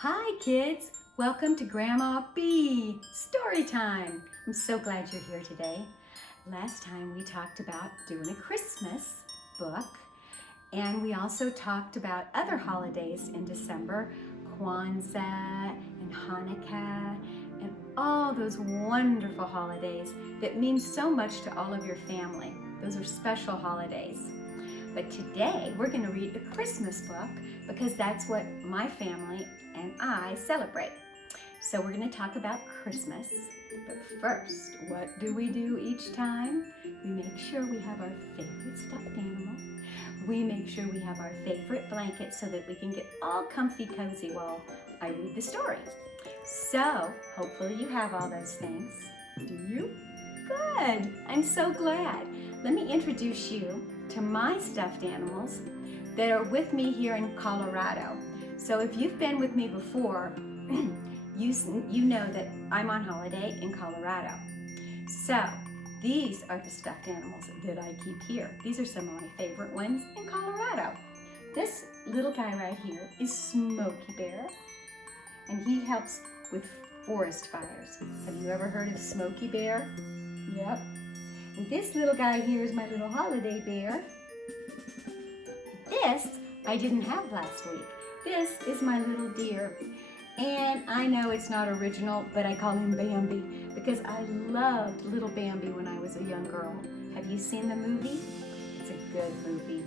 Hi kids, welcome to Grandma B story time. I'm so glad you're here today. Last time we talked about doing a Christmas book, and we also talked about other holidays in December, Kwanzaa and Hanukkah and all those wonderful holidays that mean so much to all of your family. Those are special holidays. But today we're going to read the Christmas book because that's what my family and I celebrate. So we're going to talk about Christmas. But first, what do we do each time? We make sure we have our favorite stuffed animal. We make sure we have our favorite blanket so that we can get all comfy cozy while I read the story. So hopefully you have all those things. Do you? Good. I'm so glad. Let me introduce you to my stuffed animals that are with me here in Colorado. So if you've been with me before, you know that I'm on holiday in Colorado. So these are the stuffed animals that I keep here. These are some of my favorite ones in Colorado. This little guy right here is Smokey Bear, and he helps with forest fires. Have you ever heard of Smokey Bear? Yep. And this little guy here is my little holiday bear. This I didn't have last week. This is my little deer. And I know it's not original, but I call him Bambi because I loved little Bambi when I was a young girl. Have you seen the movie? It's a good movie.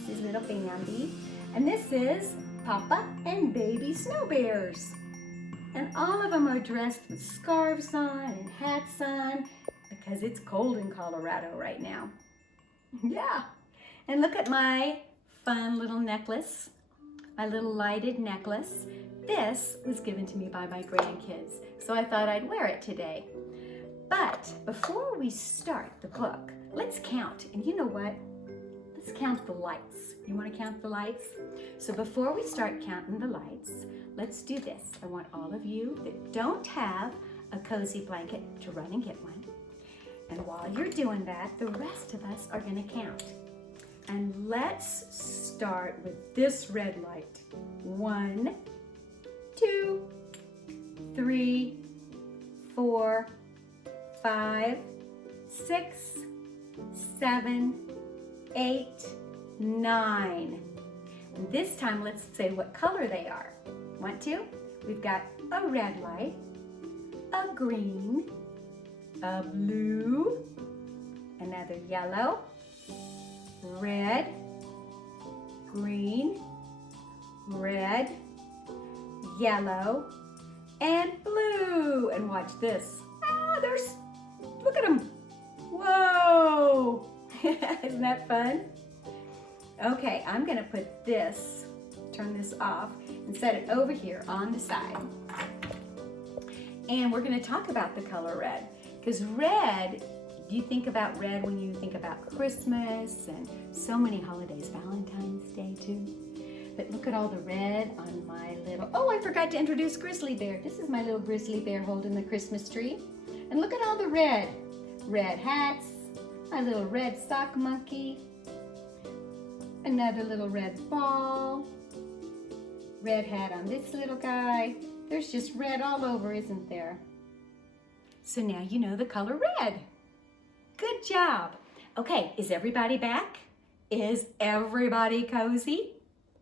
This is little Bambi. And this is Papa and Baby Snow Bears. And all of them are dressed with scarves on and hats on because it's cold in Colorado right now. Yeah. And look at my fun little necklace, my little lighted necklace. This was given to me by my grandkids, so I thought I'd wear it today. But before we start the book, let's count. And you know what? Let's count the lights. You want to count the lights? So before we start counting the lights, let's do this. I want all of you that don't have a cozy blanket to run and get one. And while you're doing that, the rest of us are going to count. And let's start with this red light. 1, 2, 3, 4, 5, 6, 7, 8, 9. And this time, let's say what color they are. Want to? We've got a red light, a green, a blue, another yellow, red, green, red, yellow, and blue. And watch this. Look at them. Whoa! Isn't that fun? Okay, I'm gonna put this, turn this off, and set it over here on the side. And we're gonna talk about the color red. Because red, you think about red when you think about Christmas and so many holidays, Valentine's Day too. But look at all the red on my little, oh, I forgot to introduce Grizzly Bear. This is my little Grizzly Bear holding the Christmas tree. And look at all the red. Red hats, my little red sock monkey, another little red ball, red hat on this little guy. There's just red all over, isn't there? So now you know the color red. Good job. Okay, is everybody back? Is everybody cozy?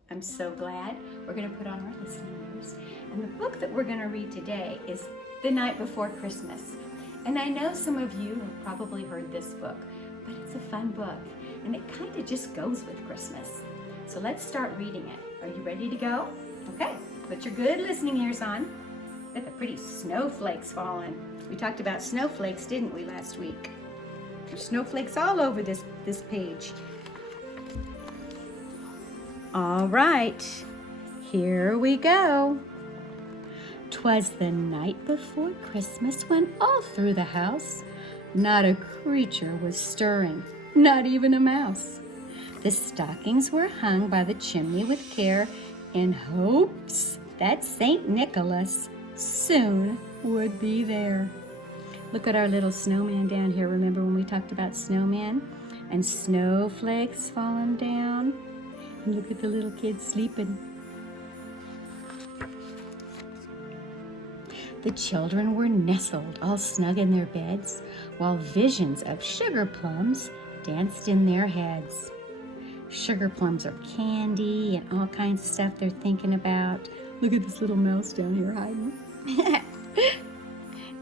I'm so glad. We're going to put on our listening ears. And the book that we're going to read today is The Night Before Christmas. And I know some of you have probably heard this book, but it's a fun book. And it kind of just goes with Christmas. So let's start reading it. Are you ready to go? Okay, put your good listening ears on. Look at the pretty snowflakes falling. We talked about snowflakes, didn't we, last week? There's snowflakes all over this page. All right, here we go. 'Twas the night before Christmas when all through the house not a creature was stirring, not even a mouse. The stockings were hung by the chimney with care in hopes that St. Nicholas soon would be there. Look at our little snowman down here. Remember when we talked about snowman? And snowflakes falling down. And look at the little kids sleeping. The children were nestled all snug in their beds, while visions of sugar plums danced in their heads. Sugar plums are candy and all kinds of stuff they're thinking about. Look at this little mouse down here hiding.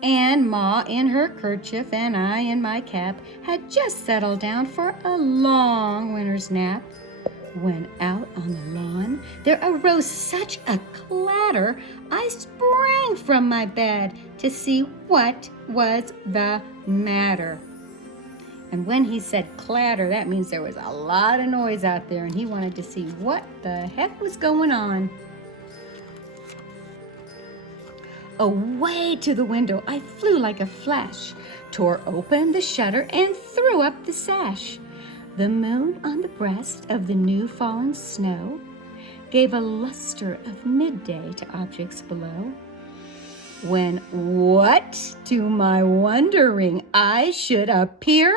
And Ma in her kerchief and I in my cap had just settled down for a long winter's nap, when out on the lawn there arose such a clatter, I sprang from my bed to see what was the matter. And when he said clatter, that means there was a lot of noise out there, and he wanted to see what the heck was going on. Away to the window I flew like a flash, tore open the shutter and threw up the sash. The moon on the breast of the new fallen snow gave a luster of midday to objects below, when what to my wondering eyes should appear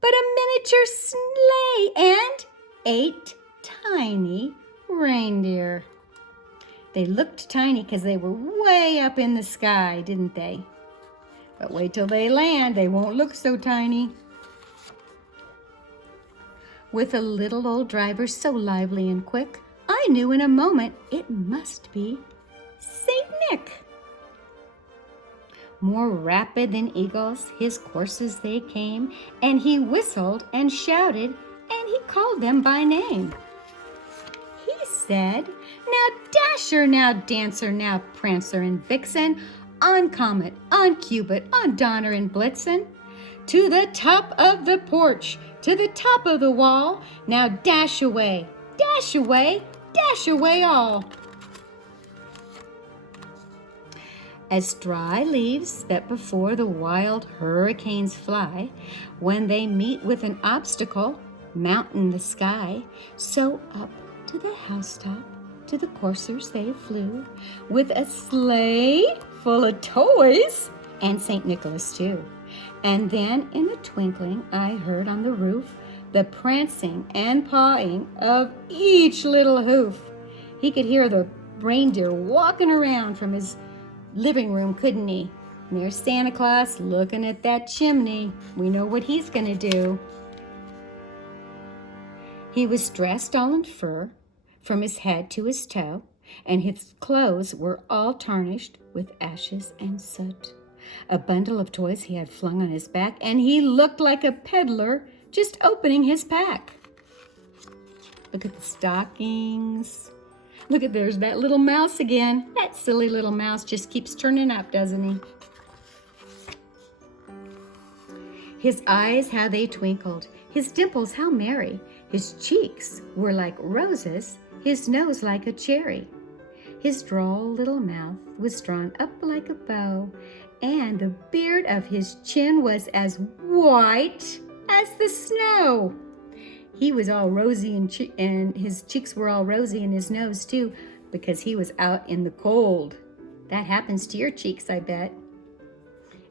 but a miniature sleigh and 8 tiny reindeer. They looked tiny because they were way up in the sky, didn't they? But wait till they land, they won't look so tiny. With a little old driver so lively and quick, I knew in a moment it must be Saint Nick. More rapid than eagles, his courses they came, and he whistled and shouted, and he called them by name. He said, "Now Dasher, now Dancer, now Prancer and Vixen, on Comet, on Cupid, on Donner and Blitzen, to the top of the porch, to the top of the wall, now dash away, dash away, dash away all." As dry leaves that before the wild hurricanes fly, when they meet with an obstacle, mount in the sky, so up to the housetop, to the coursers they flew, with a sleigh full of toys, and St. Nicholas too. And then in a twinkling I heard on the roof the prancing and pawing of each little hoof. He could hear the reindeer walking around from his living room, couldn't he? And there's Santa Claus looking at that chimney. We know what he's gonna do. He was dressed all in fur from his head to his toe, and his clothes were all tarnished with ashes and soot. A bundle of toys he had flung on his back, and he looked like a peddler just opening his pack. Look at the stockings. Look at, there's that little mouse again. That silly little mouse just keeps turning up, doesn't he? His eyes, how they twinkled. His dimples, how merry. His cheeks were like roses, his nose like a cherry. His droll little mouth was drawn up like a bow, and the beard of his chin was as white as the snow. He was all rosy and his cheeks were all rosy, and his nose too, because he was out in the cold. That happens to your cheeks, I bet.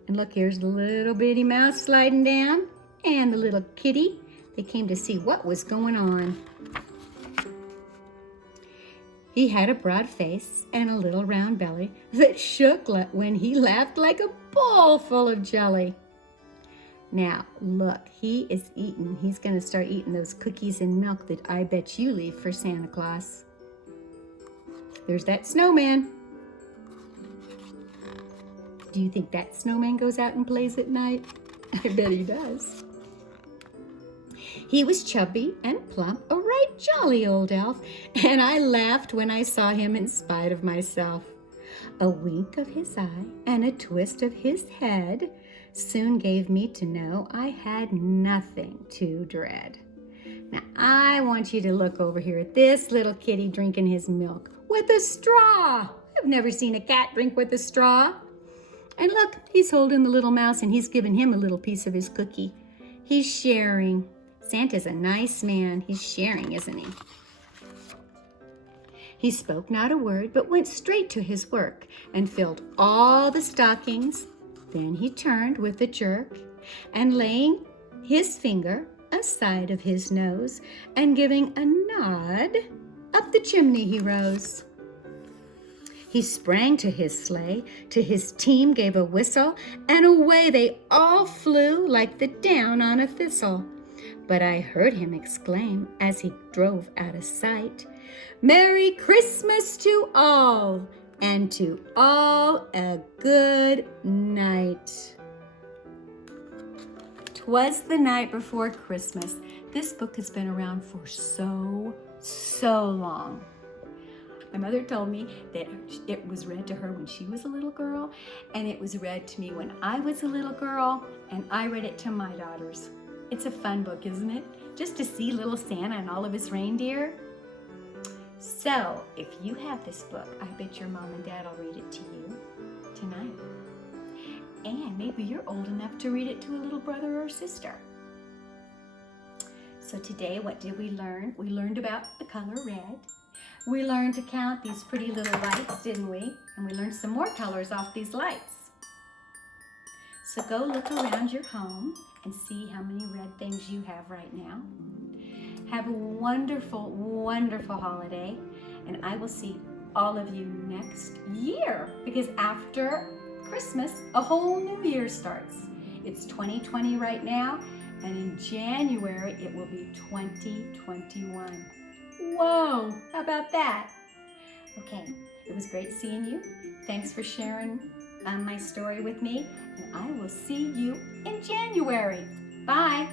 And look, here's the little bitty mouse sliding down, and the little kitty. They came to see what was going on. He had a broad face and a little round belly that shook when he laughed like a bowl full of jelly. Now, look, he is eating. He's going to start eating those cookies and milk that I bet you leave for Santa Claus. There's that snowman. Do you think that snowman goes out and plays at night? I bet he does. He was chubby and plump, a right jolly old elf, and I laughed when I saw him in spite of myself. A wink of his eye and a twist of his head soon gave me to know I had nothing to dread. Now I want you to look over here at this little kitty drinking his milk with a straw. I've never seen a cat drink with a straw. And look, he's holding the little mouse and he's giving him a little piece of his cookie. He's sharing. Santa's a nice man. He's sharing, isn't he? He spoke not a word, but went straight to his work and filled all the stockings. Then he turned with a jerk, and laying his finger aside of his nose and giving a nod, up the chimney he rose. He sprang to his sleigh, to his team gave a whistle, and away they all flew like the down on a thistle. But I heard him exclaim as he drove out of sight, "Merry Christmas to all, and to all a good night." 'Twas the night before Christmas. This book has been around for so long. My mother told me that it was read to her when she was a little girl, and it was read to me when I was a little girl, and I read it to my daughters. It's a fun book, isn't it? Just to see little Santa and all of his reindeer. So, if you have this book, I bet your mom and dad will read it to you tonight. And maybe you're old enough to read it to a little brother or sister. So today, what did we learn? We learned about the color red. We learned to count these pretty little lights, didn't we? And we learned some more colors off these lights. So go look around your home and see how many red things you have right now. Have a wonderful, wonderful holiday. And I will see all of you next year, because after Christmas, a whole new year starts. It's 2020 right now, and in January, it will be 2021. Whoa, how about that? Okay, it was great seeing you. Thanks for sharing my story with me, and I will see you in January. Bye.